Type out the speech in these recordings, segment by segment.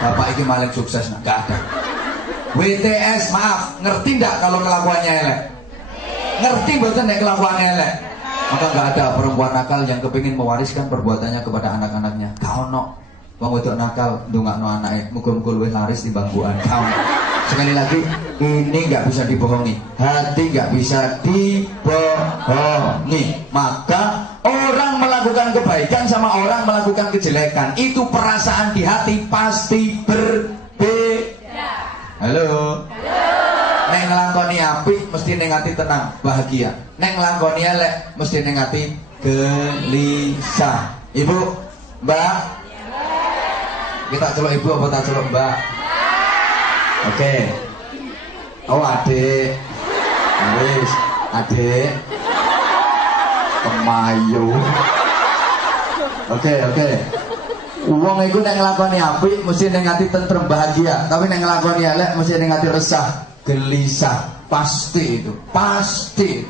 bapak ini maling sukses, nggak ada. WTS, maaf, ngerti nggak kalau kelakuannya elek? Ngerti betul nek kelakuannya elek? Maka nggak ada perempuan nakal yang kepingin mewariskan perbuatannya kepada anak-anaknya. Kau no, wong wedok nakal ndongakno anake, muga-muga luwih laris timbang buan. Kau. Sekali lagi, ini nggak bisa dibohongi. Hati nggak bisa dibohongi. Maka orang melakukan kebaikan sama orang melakukan kejelekan, itu perasaan di hati pasti berbeda. Halo. Nek ngelakoni apik mesti ning ati tenang, bahagia. Nek ngelakoni elek mesti ning ati gelisah. Ibu, Mbak. Kita celuk ibu apa tak celuk Mbak? Oke. Oh, adik. Wis, adik. Kemayu. Oke. Wong iku nek nglakoni apik mesti ning ati tentrem bahagia, tapi nek nglakoni elek mesti ning ati resah, gelisah. Pasti itu, pasti.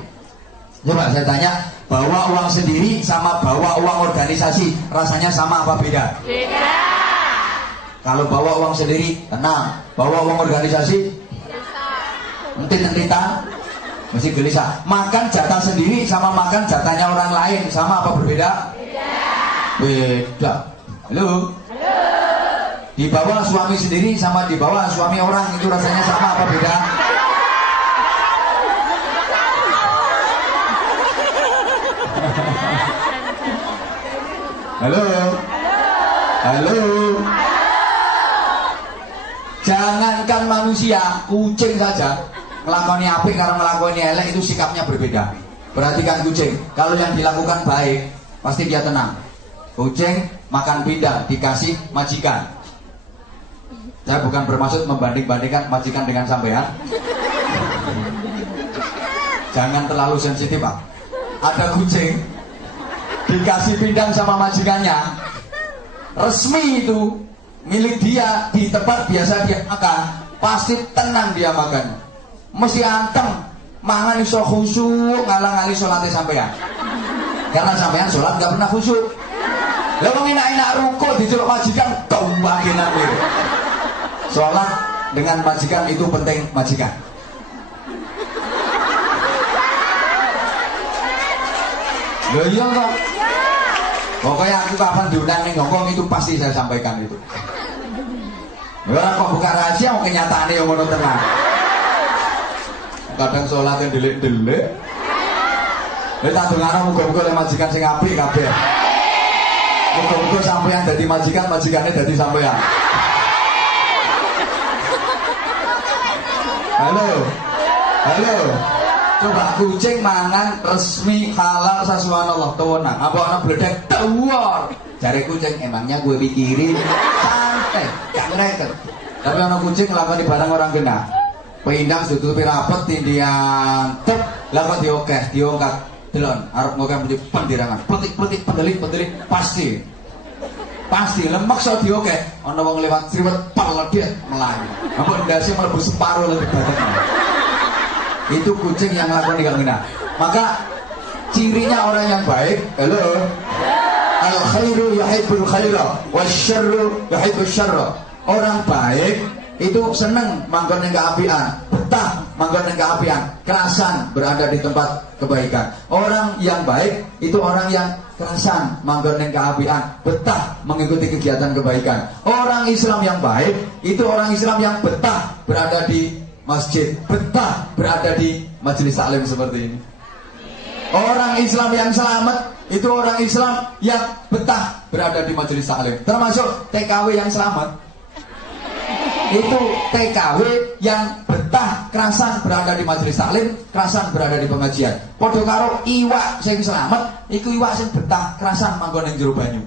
Coba saya tanya, bawa uang sendiri sama bawa uang organisasi rasanya sama apa beda? Beda. Kalau bawa uang sendiri tenang, bawa uang organisasi entit-entitan mesti gelisah. Makan jatah sendiri sama makan jatahnya orang lain sama apa berbeda? Beda. Halo. Dibawa suami sendiri sama dibawa suami orang itu rasanya sama apa beda? Halo. Jangankan manusia, kucing saja ngelakoni apik karena ngelakoni elek itu sikapnya berbeda. Perhatikan kucing, kalau yang dilakukan baik pasti dia tenang. Kucing makan pindang dikasih majikan. Saya bukan bermaksud membanding-bandingkan majikan dengan sampean. Jangan terlalu sensitif, Pak. Ada kucing dikasih pindang sama majikannya, resmi itu milik dia, di tempat biasa dia makan, pasti tenang dia makan. Mesti anteng, mangan iso khusyuk, ngalang-ngali sholatnya sampean. Karena sampean sholat gak pernah khusyuk. Lah wong enak-enak ruko diceluk majikan kewakilan itu. Sholat dengan majikan itu penting majikan. Loh iya kok. Pokoknya aku kapan diundang ning Hongkong itu pasti saya sampaikan itu. Ora kok buka rahasia mau kenyataane yang ngono tenang. Kadang sholat yang delik-delik. Lha tak dongano muga-muga le majikan sing apik kabeh. Muga-muga sampeyan dadi majikan, majikannya dadi sampeyan. Halo. Coba kucing mangan resmi halal sasuwanallah tuwenang. Apa ana bledek tuwor. Jare kucing emangnya gue pikirin santai, gak ngereket. Tapi ana kucing nglakoni barang orang kena. Pindang ditutupi rapet tindian tep, lah kok diokeh, diongkat. Delon arep ngokeh mesti pendirangan. Petik pendelik pasti. Pasti lemak so diokeh. Ana wong lewat sriwet peledek melayu. Apa ndase mlebu separo lebih badan. Itu kucing yang lakukan gak kena. Maka cirinya orang yang baik, halo. Al khairu yuhibbul khaira wasyarru yuhibbus syarra. Orang baik itu seneng manggon ning keapian, betah manggon ning keapian, kerasan berada di tempat kebaikan. Orang yang baik itu orang yang kerasan manggon ning keapian, betah mengikuti kegiatan kebaikan. Orang Islam yang baik itu orang Islam yang betah berada di masjid, betah berada di majelis taklim seperti ini. Orang Islam yang selamat itu orang Islam yang betah berada di majelis taklim. Termasuk TKW yang selamat. Itu TKW yang betah kerasan berada di majelis taklim, kerasan berada di pengajian. Padha karo iwak sing selamat, iku iwak sing betah kerasan manggon ning jero banyu.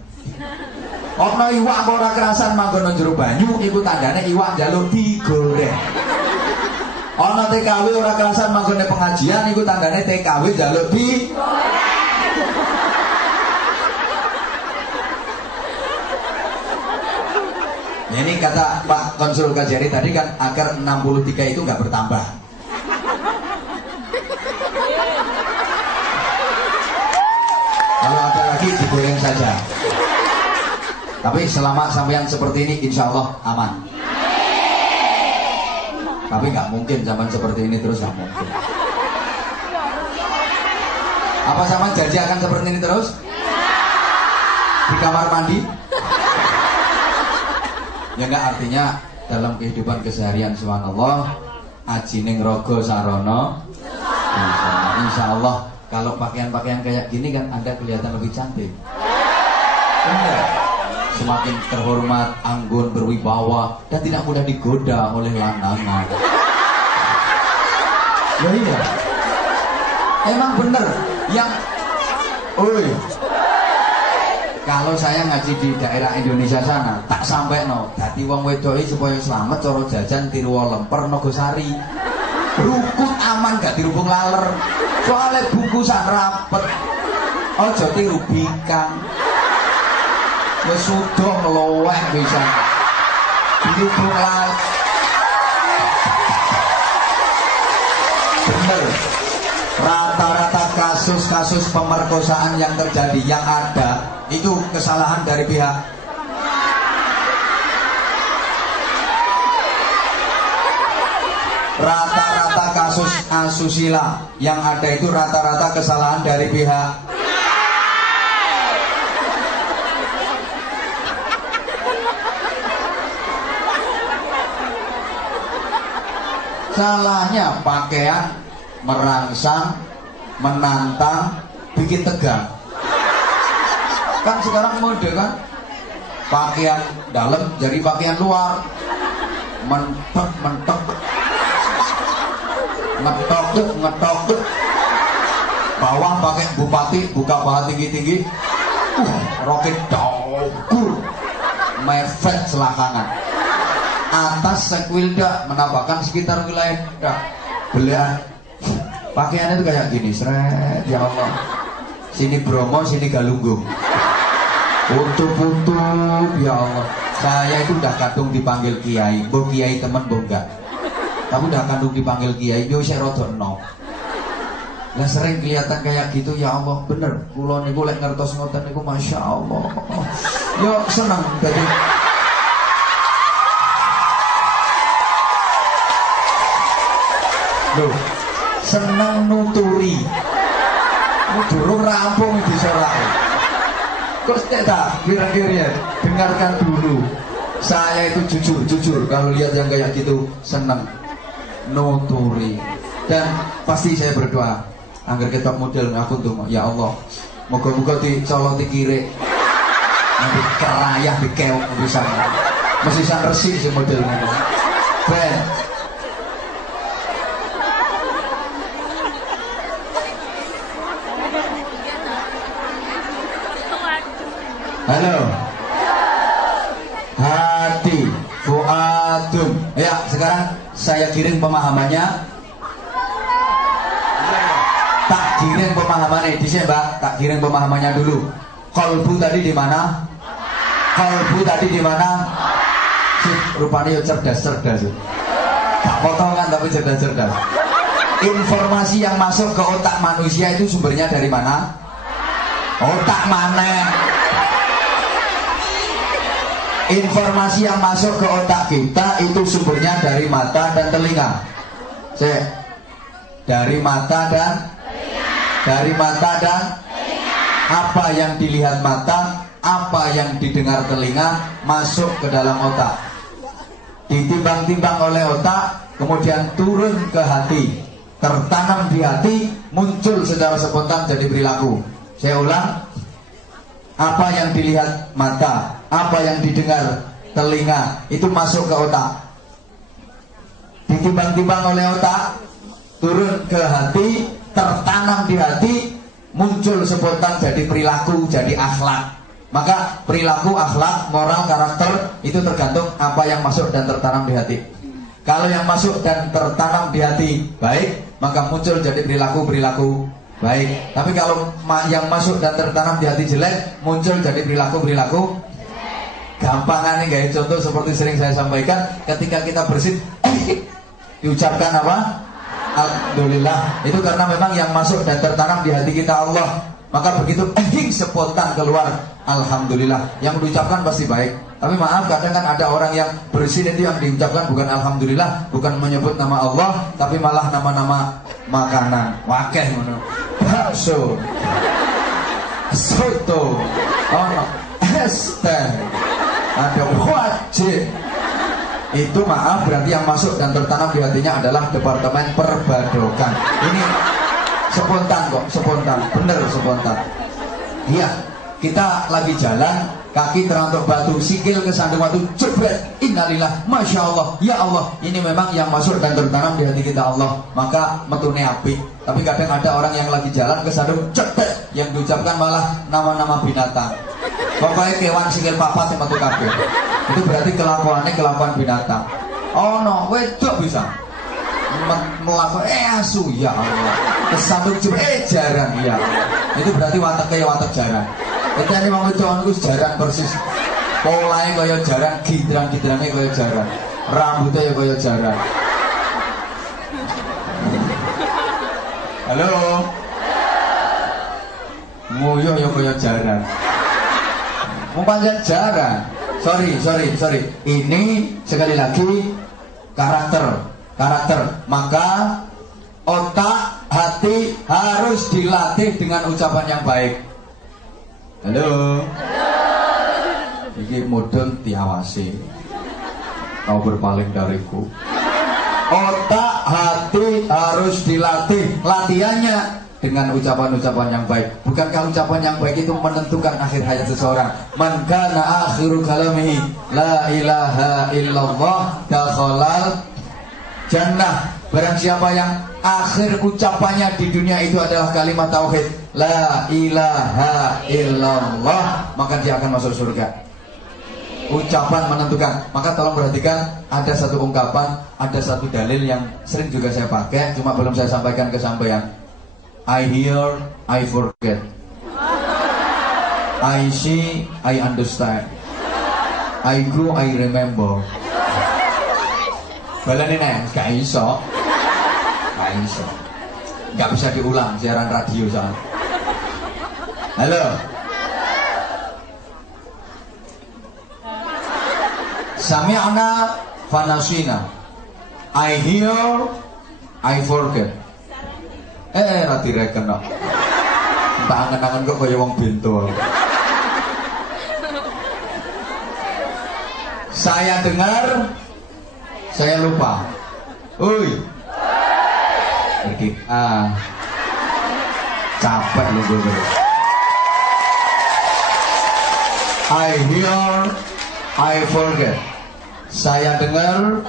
Ana iwak kok ora kerasan manggon ning jero banyu, iku tandane iwak njaluk digoreng. Ana TKW ora kerasan manggon ning pengajian, iku tandane TKW njaluk digoreng. Ini kata Pak Konsul Kajari tadi kan agar 63 itu nggak bertambah. Kalau ada lagi digoreng saja. Tapi selama sampean seperti ini insya Allah aman. Tapi nggak mungkin zaman seperti ini terus, nggak mungkin. Apa sama janji akan seperti ini terus? Di kamar mandi? Ya enggak, artinya dalam kehidupan keseharian subhanallah aji ning rogo sarono. Insya Allah kalau pakaian-pakaian kayak gini kan Anda kelihatan lebih cantik. Benar. Semakin terhormat, anggun, berwibawa dan tidak mudah digoda oleh lanangan. Ya iya. Emang bener yang kalau saya ngaji di daerah Indonesia sana tak sampai no dadi wong wedok supaya selamat coro jajan tiru lemper Nogosari rukun aman gak dirubung laler soalnya bungkusan rapet ojo tiru bikang wis sudah ngeloweh bisa dirubung laler. Bener, rata-rata kasus-kasus pemerkosaan yang terjadi yang ada itu kesalahan dari pihak rata-rata kasus asusila yang ada itu rata-rata kesalahan dari pihak salahnya pakaian merangsang, menantang, bikin tegang. Kan sekarang mode kan pakaian dalam jadi pakaian luar, mentok ngetok bawah pakai bupati buka paha tinggi roket daukur mefet selakangan atas sekwilda menampakkan sekitar wilayah belah pakaiannya itu kayak gini seret ya Allah sini Bromo sini Galunggung putu ya Allah saya itu udah kadung dipanggil kiai bo kiai temen bo enggak kamu udah kadung dipanggil kiai yo saya rodok no lah sering kelihatan kayak gitu ya Allah bener kula niku lek ngertos ngoten niku Masya Allah yo seneng jadi loh, seneng nuturi durung rampung di sorak kok tak kira-kira dengarkan dulu saya itu jujur kalau lihat yang kayak gitu seneng nuturi dan pasti saya berdoa agar kita model aku tuh ya Allah moga-moga dicoloti kiri nanti kerayah dikeok bisa mesti sang resik sih modelnya ben. Halo. Hati fuadun. Ya, sekarang saya kirim pemahamannya. Tak kirim pemahamannya di sini, Mbak. Tak kirim pemahamannya dulu. Kolbu tadi di mana? Kolbu tadi di mana? Rupanya cerdas sih. Tak potongan tapi cerdas. Informasi yang masuk ke otak manusia itu sumbernya dari mana? Otak mana? Informasi yang masuk ke otak kita itu sumbernya dari mata dan telinga. Dari mata dan apa yang dilihat mata, apa yang didengar telinga masuk ke dalam otak. Ditimbang-timbang oleh otak, kemudian turun ke hati, tertanam di hati, muncul secara spontan jadi perilaku. Saya ulang. Apa yang dilihat mata, apa yang didengar telinga itu masuk ke otak, ditimbang-timbang oleh otak, turun ke hati, tertanam di hati, muncul spontan jadi perilaku, jadi akhlak. Maka perilaku, akhlak, moral, karakter itu tergantung apa yang masuk dan tertanam di hati. Kalau yang masuk dan tertanam di hati baik, maka muncul jadi perilaku baik. Tapi kalau yang masuk dan tertanam di hati jelek, muncul jadi perilaku gampangan. Ini guys, contoh seperti sering saya sampaikan, ketika kita bersin diucapkan apa? Alhamdulillah. Itu karena memang yang masuk dan tertanam di hati kita Allah Maka begitu spontan keluar, alhamdulillah. Yang diucapkan pasti baik. Tapi maaf, kadang kan ada orang yang bersin itu yang diucapkan bukan alhamdulillah, bukan menyebut nama Allah, tapi malah nama-nama makanan. Wakeh ngono. Bakso, soto, es teh, ada wajib. Itu maaf, berarti yang masuk dan tertanam di hatinya adalah departemen perbadokan. Ini spontan kok, spontan, bener spontan. Iya, kita lagi jalan, kaki terantuk batu, sikil kesandung batu, jebret, innalillah, masya Allah, ya Allah. Ini memang yang masuk dan tertanam di hati kita Allah, maka metune apik. Tapi kadang ada orang yang lagi jalan kesandung, jebret, yang diucapkan malah nama-nama binatang. Pokoknya kewan sikil papat yang metu kabeh. Itu berarti kelakuannya kelakuan binatang. Oh no, wedok bisa melakukan asu, ya Allah. Kesandung jarang, ya. Itu berarti wataknya watak jarang. Itu ini mau wedok itu jarang persis. Polanya kaya jarang, gidran-gidrannya kaya jarang, rambutnya ya kaya jarang. Halo. Nguyuh ya kaya jarang. Mau panjang jarang. Sorry. Ini sekali lagi karakter. Maka otak, hati harus dilatih dengan ucapan yang baik. Halo. Iki mudun diawasi. Kau berpaling dariku. Otak, hati harus dilatih. Latihannya dengan ucapan-ucapan yang baik. Bukankah ucapan yang baik itu menentukan akhir hayat seseorang? Man kana akhiru kalamihi la ilaha illallah dakhalal jannah. Barang siapa yang akhir ucapannya di dunia itu adalah kalimat tauhid la ilaha illallah, maka dia akan masuk surga. Ucapan menentukan. Maka tolong perhatikan, ada satu ungkapan, ada satu dalil yang sering juga saya pakai, cuma belum saya sampaikan ke sampean. I hear, I forget. I see, I understand. I grow, I remember. Balane nek gak iso. Gak bisa diulang siaran radio soalnya. Halo. Sami'na fanasina. I hear, I forget. Rati reken kok. Tak angen-angen kok kaya wong bento. Saya dengar, saya lupa. Oi. Iki capek lu gue. I hear, I forget. Saya dengar,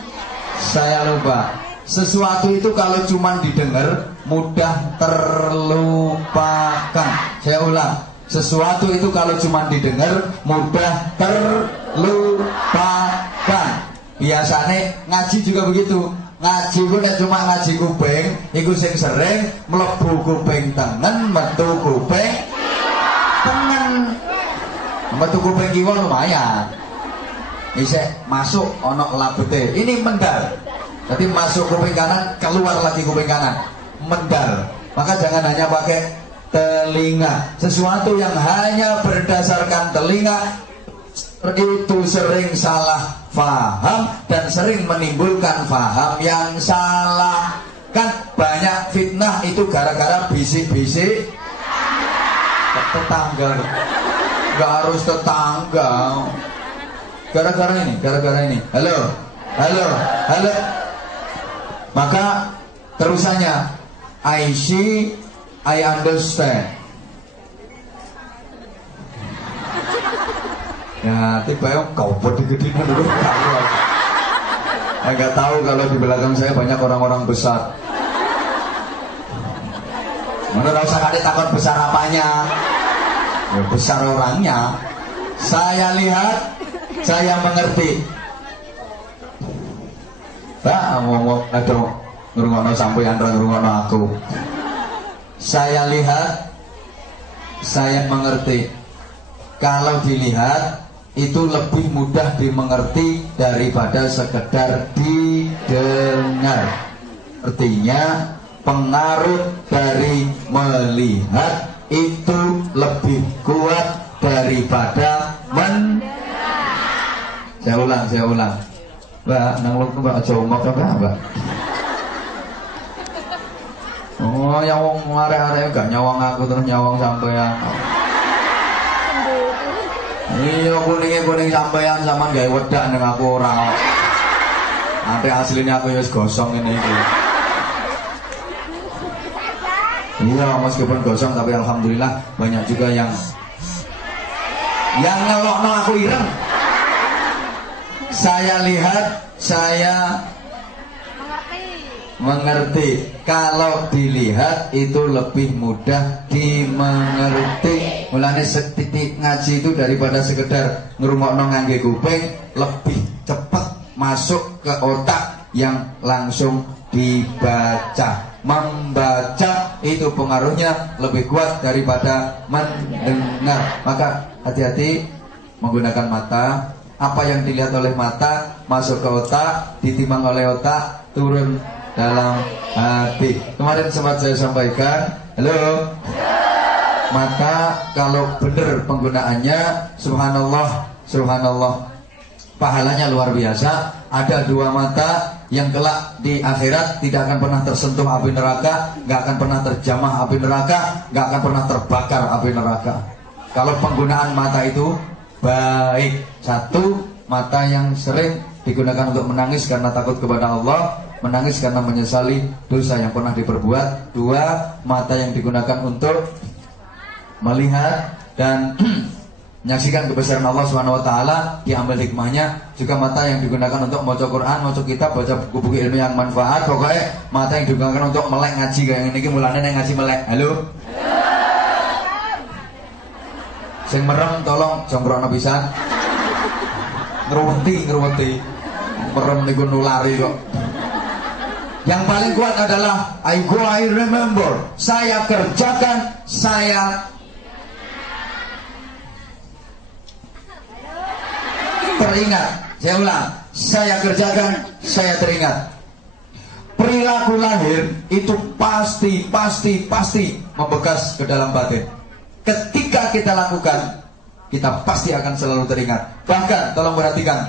saya lupa. Sesuatu itu kalau cuma didengar mudah terlupakan. Saya ulang, sesuatu itu kalau cuma didengar mudah terlupakan. Biasanya ngaji juga begitu. Ngaji ku nek cuma ngaji kuping, iku sing sering mlebu kuping tengen, metu kuping tengen. Metu kuping kiwa lumayan. Isek masuk ono labete. Ini mendal. Jadi masuk kuping kanan, keluar lagi kuping kanan. Mendal. Maka jangan hanya pakai telinga. Sesuatu yang hanya berdasarkan telinga itu sering salah faham dan sering menimbulkan faham yang salah. Kan banyak fitnah itu gara-gara bisik-bisik tetangga. Gak harus tetangga. Gara-gara ini. Halo. Maka terusannya I see, I understand. Ya, tiba-tiba kau gede-gede dulu. Saya nggak tahu kalau di belakang saya banyak orang-orang besar. Mana usah kali takut besar apanya? Ya, besar orangnya. Saya lihat, saya mengerti. Ngomong aduh ngrungokno sampeyan ra ngrungokno aku. Saya lihat, saya mengerti. Kalau dilihat itu lebih mudah dimengerti daripada sekedar didengar. Artinya pengaruh dari melihat itu lebih kuat daripada Saya ulang. Mbak, nang lu Mbak aja omong apa, Mbak? Oh, yang wong arek-arek gak nyawang aku terus nyawang sampean. Iya, kuning sampean sampean gawe wedak ning aku ora. Nanti aslinya aku wis gosong ini iki. Iya, meskipun gosong tapi alhamdulillah banyak juga yang ngelokno aku ireng. Saya lihat, saya mengerti. Kalau dilihat itu lebih mudah dimengerti. Mulane setitik ngaji itu daripada sekedar ngrungokno ngangge kuping, lebih cepat masuk ke otak yang langsung dibaca. Membaca itu pengaruhnya lebih kuat daripada mendengar. Maka hati-hati menggunakan mata. Apa yang dilihat oleh mata masuk ke otak, ditimbang oleh otak, turun dalam hati. Kemarin sempat saya sampaikan, halo, mata kalau benar penggunaannya, subhanallah, pahalanya luar biasa. Ada dua mata yang kelak di akhirat tidak akan pernah tersentuh api neraka, gak akan pernah terjamah api neraka, gak akan pernah terbakar api neraka. Kalau penggunaan mata itu baik. Satu, mata yang sering digunakan untuk menangis karena takut kepada Allah, menangis karena menyesali dosa yang pernah diperbuat. Dua, mata yang digunakan untuk melihat dan menyaksikan kebesaran Allah SWT, diambil hikmahnya. Juga mata yang digunakan untuk baca Quran, baca kitab, baca buku-buku ilmu yang manfaat. Pokoknya mata yang digunakan untuk melek ngaji kayak ini, mulanya ngaji melek. Halo? Sing merem tolong jongkrono pisan. Ngeruweti. Merem niku nulari kok. Yang paling kuat adalah I remember. Saya kerjakan, saya teringat. Saya ulang, saya kerjakan, saya teringat. Perilaku lahir itu pasti membekas ke dalam batin. Ketika kita lakukan, kita pasti akan selalu teringat. Bahkan tolong perhatikan,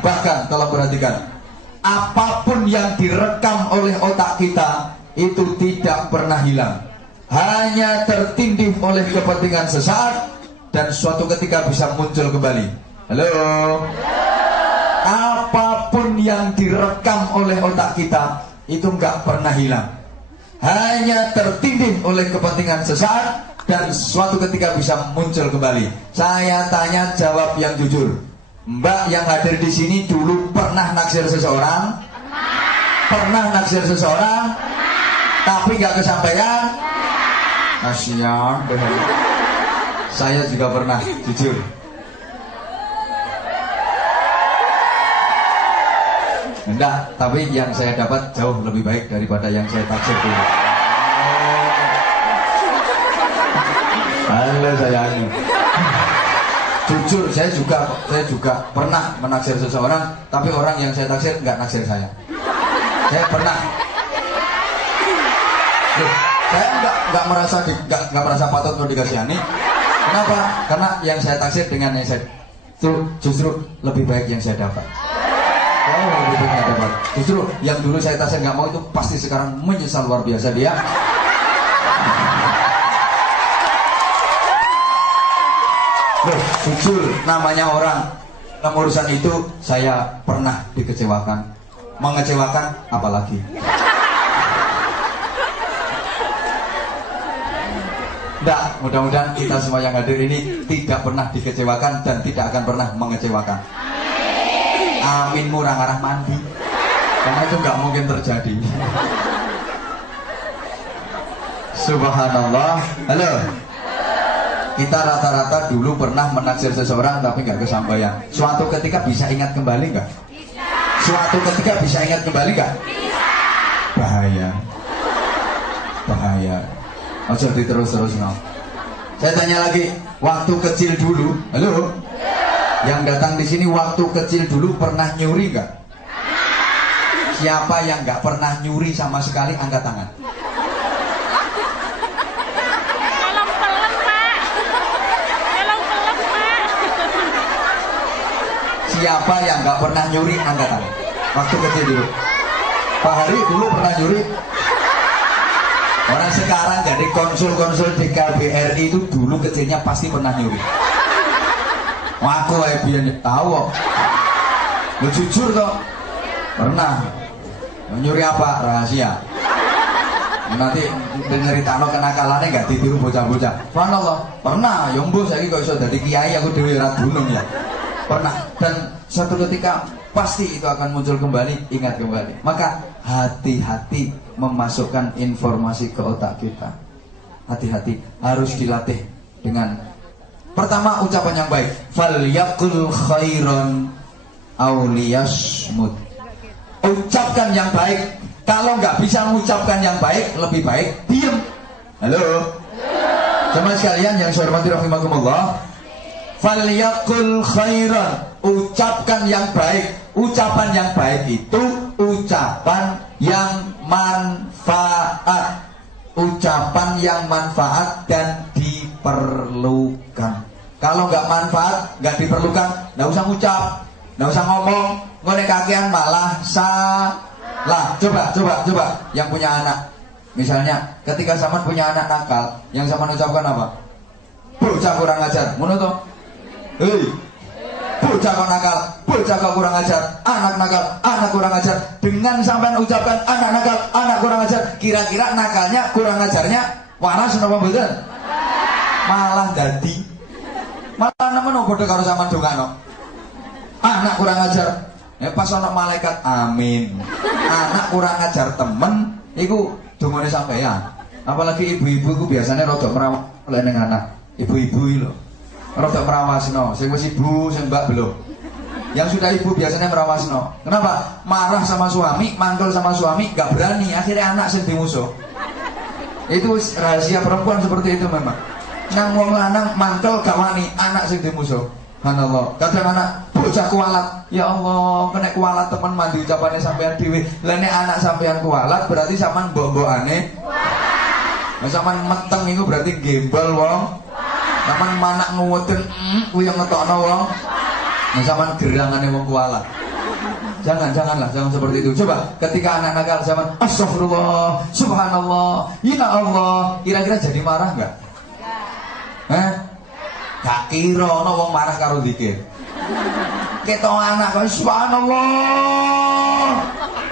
apapun yang direkam oleh otak kita itu tidak pernah hilang, hanya tertindih oleh kepentingan sesaat dan suatu ketika bisa muncul kembali. Halo? Apapun yang direkam oleh otak kita itu nggak pernah hilang, hanya tertindih oleh kepentingan sesaat dan suatu ketika bisa muncul kembali. Saya tanya, jawab yang jujur. Mbak yang hadir di sini dulu pernah naksir seseorang? Pernah naksir seseorang? Tapi nggak kesampaian? Kasihan. Saya juga pernah, jujur. Enggak, tapi yang saya dapat jauh lebih baik daripada yang saya taksir dulu. Halo sayang. Jujur, saya juga pernah menaksir seseorang, tapi orang yang saya taksir nggak naksir saya. Saya pernah. Loh, saya nggak merasa patut untuk dikasihani. Kenapa? Karena yang saya taksir dengan yang saya itu justru lebih baik yang saya dapat. Oh, lebih baik yang dapat. Justru yang dulu saya taksir nggak mau itu pasti sekarang menyesal luar biasa dia. Loh, jujur, namanya orang dalam urusan itu saya pernah dikecewakan, mengecewakan apalagi. Enggak, mudah-mudahan kita semua yang hadir ini tidak pernah dikecewakan dan tidak akan pernah mengecewakan. Amin murah arah mandi, karena itu nggak mungkin terjadi. Subhanallah. Halo. Kita rata-rata dulu pernah menaksir seseorang tapi nggak kesampaian. Suatu ketika bisa ingat kembali nggak? Suatu ketika bisa ingat kembali nggak? Bahaya. Ojo diterus-terus no. Saya tanya lagi, waktu kecil dulu, halo? Yang datang di sini waktu kecil dulu pernah nyuri nggak? Siapa yang nggak pernah nyuri sama sekali angkat tangan? Siapa yang nggak pernah nyuri angkat tangan? Waktu kecil dulu. Pak Hari dulu pernah nyuri. Orang sekarang jadi konsul-konsul di KBRI itu dulu kecilnya pasti pernah nyuri. Aku biar tahu kok. Lu jujur toh? Pernah. Nyuri apa? Rahasia. Nanti nyeritakno kenakalannya nggak ditiru bocah-bocah. Subhanallah, pernah. Yombo saya kok iso dadi kiai aku dhewe ora dunung ya. Pernah. Dan suatu ketika pasti itu akan muncul kembali, ingat kembali. Maka hati-hati memasukkan informasi ke otak kita. Hati-hati, harus dilatih dengan pertama ucapan yang baik. Falyaqul khairan aw liyasmut. Ucapkan yang baik. Kalau nggak bisa mengucapkan yang baik, lebih baik diam. Halo. Teman sekalian yang saya hormati rahimakumullah. Falyaqul khairan. Ucapkan yang baik. Ucapan yang baik itu ucapan yang manfaat. Ucapan yang manfaat dan diperlukan. Kalau nggak manfaat, nggak diperlukan, nggak usah ngucap, nggak usah ngomong. Ngone kakean malah salah. Coba yang punya anak. Misalnya ketika sama punya anak nakal, yang sama ucapkan apa? Bocah kurang ajar. Ngono to? Hei. Bocah kok nakal, bocah kok kurang ajar, anak nakal, anak kurang ajar. Dengan sampean ucapkan anak nakal, anak kurang ajar, kira-kira nakalnya, kurang ajarnya waras napa mboten? Malah dadi. Malah nemen padha karo sampean dongano. Anak kurang ajar. Pas ana malaikat amin. Anak kurang ajar temen iku dongane sampean. Apalagi ibu-ibu iku biasanya rada merawat ning anak. Ibu-ibu iki lho. Rada merawasno, sing wis ibu, sing mbak belum. Yang sudah ibu biasanya merawasno. Kenapa? Marah sama suami, mantul sama suami, gak berani. Akhirnya anak sing dimusuh. Itu rahasia perempuan seperti itu memang. Nang wong lanang mantul gak wani, anak sing dimusuh. Subhanallah. Kadang anak bocah kualat. Ya Allah, kena kualat teman mandi ucapannya sampean dhewe. Lah nek anak sampean kualat berarti sampean mbok-mbokane. Lah sampean meteng iku berarti gembel wong. Sampeyan manak nguweden kuwi yang ngetokno wong. Nah sampeyan gerangane wong kualat. Janganlah, jangan seperti itu. Coba ketika anak nakal sampeyan astagfirullah, subhanallah, ya Allah, kira-kira jadi marah enggak? Gak kira ana wong marah karo zikir. Ketok anak kok subhanallah.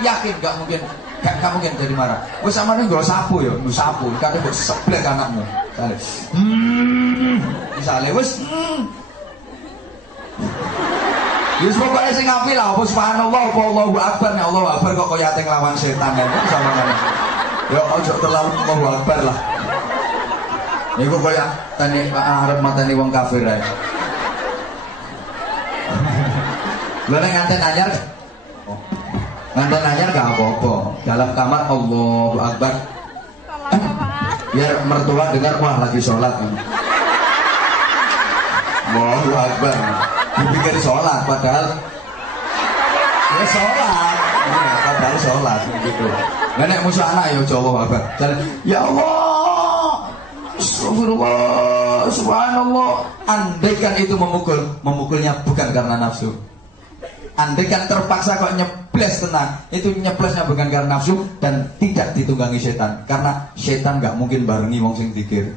Yakin gak mungkin. Gak mungkin jadi marah. Wis sampeyan nggo sapu ya, nggo sapu, kate mbok seblek anakmu. Misale wis Yus pokoknya sing apik lah, apa subhanallah, apa Allahu akbar, nek Allahu akbar kok kaya ate nglawan setan kan sampeyan. Ya ojo terlalu Allahu akbar lah. Niku kaya tani arep mateni wong kafir ae. Lha nek nganten anyar nganten anyar gak apa-apa. Dalam kamar Allahu akbar. Biar mertua dengar wah lagi sholat kan. Allahu akbar. Dipikir sholat padahal ya sholat. Ya, padahal sholat gitu. Nenek musuh anak ya Jawa akbar. Ya Allah. Astagfirullah, subhanallah. Andaikan itu memukulnya bukan karena nafsu. Andaikan terpaksa kok nyebles tenang, itu nyeblesnya bukan karena nafsu dan tidak ditunggangi setan. Karena setan gak mungkin barengi wong sing zikir.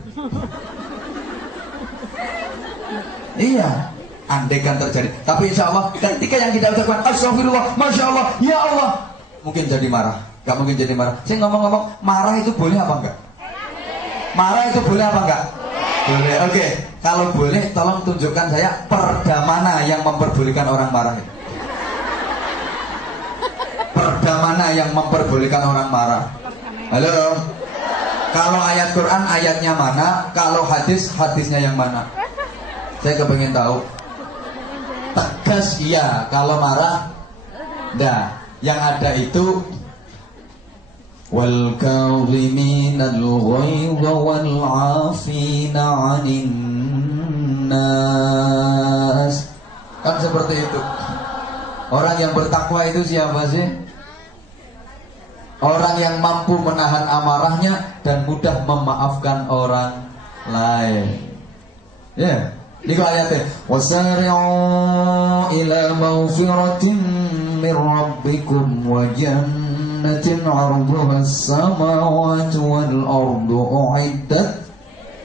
Iya, andaikan terjadi. Tapi insya Allah ketika yang kita ucapkan astagfirullah, masya Allah, ya Allah, mungkin jadi marah. Gak mungkin jadi marah. Saya ngomong-ngomong, marah itu boleh apa enggak? Marah itu boleh apa enggak? Boleh. Oke, kalau boleh tolong tunjukkan saya perda mana yang memperbolehkan orang marah. Perda mana yang memperbolehkan orang marah? Halo? Kalau ayat Quran ayatnya mana? Kalau hadis hadisnya yang mana? Saya kepengen tahu. Tegas iya, kalau marah enggak. Yang ada itu wal kadhiminal ghaidha wal 'afina 'anil nas. Kan seperti itu. Orang yang bertakwa itu siapa sih? Orang yang mampu menahan amarahnya dan mudah memaafkan orang lain. Ya. Niku ayatnya wasari'u ila maghfiratin min rabbikum wa jannatin 'arduha as-samawati wal ardu u'iddat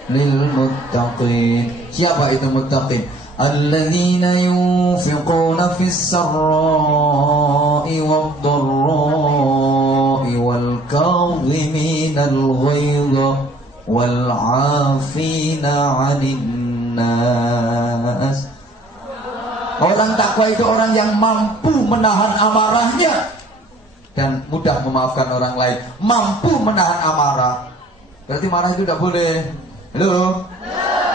lil muttaqin. Siapa itu muttaqin? Alladzina yunfiquna fis sarra'i wad dharra'i wal kadhiminal ghaidha wal 'afina 'anil nas. Orang takwa itu orang yang mampu menahan amarahnya dan mudah memaafkan orang lain. Mampu menahan amarah. Berarti marah itu tidak boleh. Halo?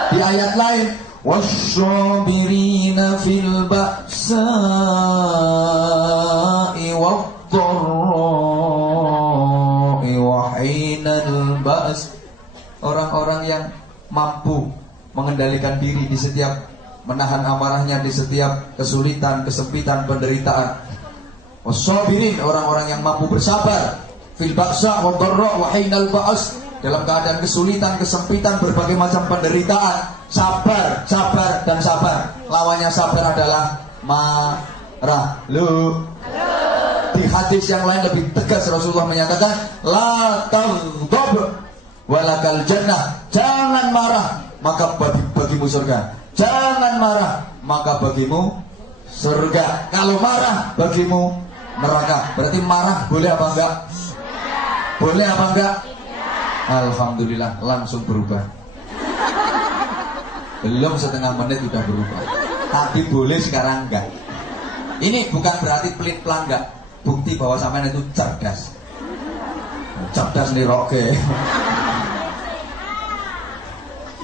Di ayat lain, wasyabirina fil ba'sa'i wad-dharra'i wa hinal ba's. Orang-orang yang mampu mengendalikan diri di setiap menahan amarahnya di setiap kesulitan, kesempitan, penderitaan. Wassabirin, orang-orang yang mampu bersabar fil ba'sa wa dharra wa hinal ba's, dalam keadaan kesulitan, kesempitan, berbagai macam penderitaan. Sabar, sabar dan sabar. Lawannya sabar adalah marah. Halo. Di hadis yang lain lebih tegas Rasulullah menyatakan la taghdab walakal jannah. Jangan marah, maka bagimu surga. Jangan marah, maka bagimu surga. Kalau marah, bagimu neraka. Berarti marah boleh apa enggak? Boleh apa enggak? Alhamdulillah, langsung berubah. Belum setengah menit sudah berubah. Tapi boleh sekarang enggak. Ini bukan berarti pelit pelan enggak. Bukti bahwa sampean itu cerdas. Cerdas nih roke.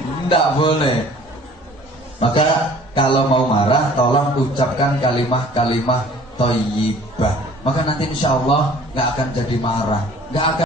Enggak boleh. Maka kalau mau marah, tolong ucapkan kalimah-kalimah thayyibah. Maka nanti insya Allah nggak akan jadi marah, nggak akan